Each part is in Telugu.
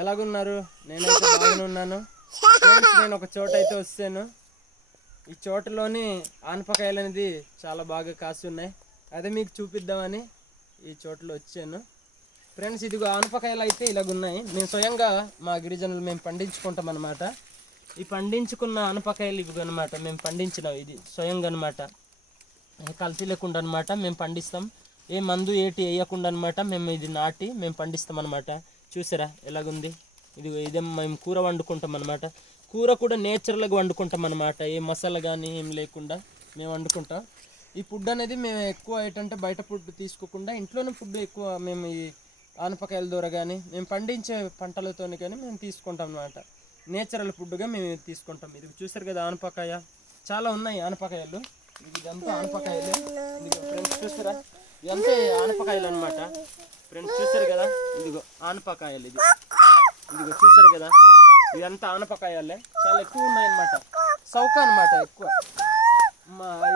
ఎలాగున్నారు? నేనైతే బాగానే ఉన్నాను ఫ్రెండ్స్. నేను ఒక చోట అయితే వచ్చాను. ఈ చోటలోని ఆనపకాయలు అనేది చాలా బాగా కాసి ఉన్నాయి. అదే మీకు చూపిద్దామని ఈ చోటలో వచ్చాను ఫ్రెండ్స్. ఇదిగో ఆనపకాయలు అయితే ఇలాగున్నాయి. మేము స్వయంగా మా గిరిజనులు మేము పండించుకుంటాం అన్నమాట. ఈ పండించుకున్న ఆనపకాయలు ఇవి అనమాట. మేము పండించినవి, ఇది స్వయంగా అనమాట. కల్తీ లేకుండా అనమాట మేము పండిస్తాం. ఏ మందు ఏటి వేయకుండా అనమాట. మేము ఇది నాటి మేము పండిస్తాం అనమాట. చూసారా ఎలాగుంది? ఇదే మేము కూర వండుకుంటాం అనమాట. కూర కూడా నేచురల్గా వండుకుంటాం అనమాట. ఏ మసాలా కానీ ఏం లేకుండా మేము వండుకుంటాం. ఈ ఫుడ్ అనేది మేము ఎక్కువ ఏంటంటే బయట ఫుడ్ తీసుకోకుండా ఇంట్లోనే ఫుడ్ ఎక్కువ మేము ఈ ఆనపకాయల ద్వారా కానీ మేము పండించే పంటలతో కానీ మేము తీసుకుంటాం అనమాట. నేచురల్ ఫుడ్గా మేము తీసుకుంటాం. ఇది చూసారు కదా ఆనపకాయ, చాలా ఉన్నాయి ఆనపకాయలు. ఇదంతా ఆనపకాయలు. ఇదిగో ఫ్రెండ్స్ చూసారా, ఇదంతా ఆనపకాయలు అనమాట. ఫ్రెండ్స్ చూసారు కదా, ఇదిగో ఆనపకాయలు. ఇదిగో చూసారు కదా, ఇదంతా ఆనపకాయలే. చాలా ఎక్కువ ఉన్నాయన్నమాట. చౌక అనమాట ఎక్కువ.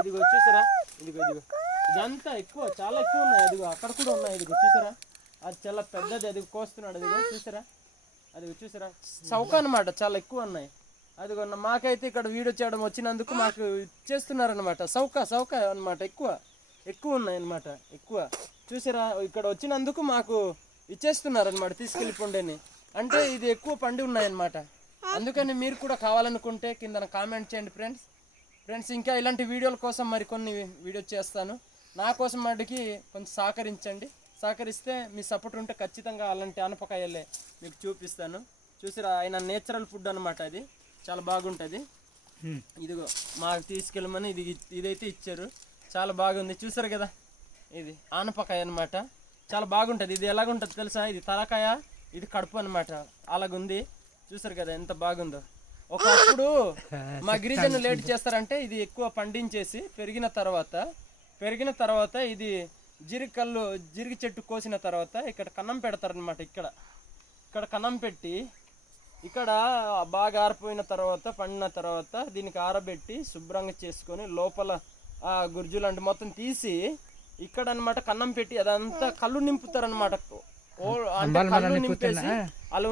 ఇదిగో చూసారా, ఇదిగో ఇదంతా ఎక్కువ, చాలా ఎక్కువ ఉన్నాయి. ఇదిగో అక్కడ కూడా ఉన్నాయి. ఇదిగో చూసారా, అది చాలా పెద్దది. అది కోస్తున్నాడు. అదిగో చూసారా, అదిగో చూసారా, చౌక అనమాట. చాలా ఎక్కువ ఉన్నాయి. అదిగో మాకైతే ఇక్కడ వీడియో చేయడం వచ్చినందుకు మాకు చేస్తున్నారనమాట. చౌక అనమాట. ఎక్కువ ఉన్నాయి అనమాట. ఎక్కువ చూసారా, ఇక్కడ వచ్చినందుకు మాకు ఇచ్చేస్తున్నారనమాట. తీసుకెళ్ళిపోండేని అంటే ఇది ఎక్కువ పండి ఉన్నాయన్నమాట. అందుకని మీరు కూడా కావాలనుకుంటే కింద కామెంట్ చేయండి ఫ్రెండ్స్. ఇంకా ఇలాంటి వీడియోల కోసం మరికొన్ని వీడియో చేస్తాను. నా కోసం మటుకి కొంచెం సహకరిస్తే మీ సపోర్ట్ ఉంటే ఖచ్చితంగా అలాంటి ఆనపకాయలే మీకు చూపిస్తాను. చూసారా, ఆయన నేచురల్ ఫుడ్ అనమాట. అది చాలా బాగుంటుంది. ఇదిగో మాకు తీసుకెళ్ళమని ఇదైతే ఇచ్చారు. చాలా బాగుంది. చూసారు కదా, ఇది ఆనపకాయ అనమాట. చాలా బాగుంటుంది. ఇది ఎలాగుంటుంది తెలుసా, ఇది తలకాయ, ఇది కడుపు అనమాట. అలాగుంది. చూసారు కదా ఎంత బాగుందో. ఒకప్పుడు మా గిరిజనులు లేట్ చేస్తారంటే ఇది ఎక్కువ పండించేసి పెరిగిన తర్వాత ఇది జిరిగి చెట్టు కోసిన తర్వాత ఇక్కడ కన్నం పెడతారనమాట. ఇక్కడ కన్నం పెట్టి ఇక్కడ బాగా ఆరిపోయిన తర్వాత, పండిన తర్వాత దీనికి ఆరబెట్టి శుభ్రంగా చేసుకొని లోపల ఆ గుర్జు లాంటి మొత్తం తీసి ఇక్కడ అనమాట కన్నం పెట్టి అదంతా కళ్ళు నింపుతారనమాట. అంటే కళ్ళు నింపేసి అలా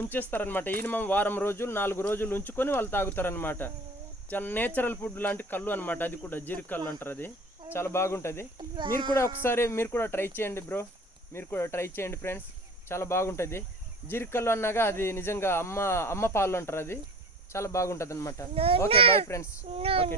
ఉంచేస్తారనమాట. మినిమం వారం రోజులు 4 రోజులు ఉంచుకొని వాళ్ళు తాగుతారనమాట. చాలా నేచురల్ ఫుడ్ లాంటి కళ్ళు అనమాట. అది కూడా జీరికి కళ్ళు అంటారు. అది చాలా బాగుంటుంది. మీరు కూడా ట్రై చేయండి బ్రో. మీరు కూడా ట్రై చేయండి ఫ్రెండ్స్. చాలా బాగుంటుంది. జీరికి కళ్ళు అన్నాగా అది నిజంగా అమ్మ పాలు అంటారు. అది చాలా బాగుంటుంది అనమాట. Okay bye friends. ఓకే.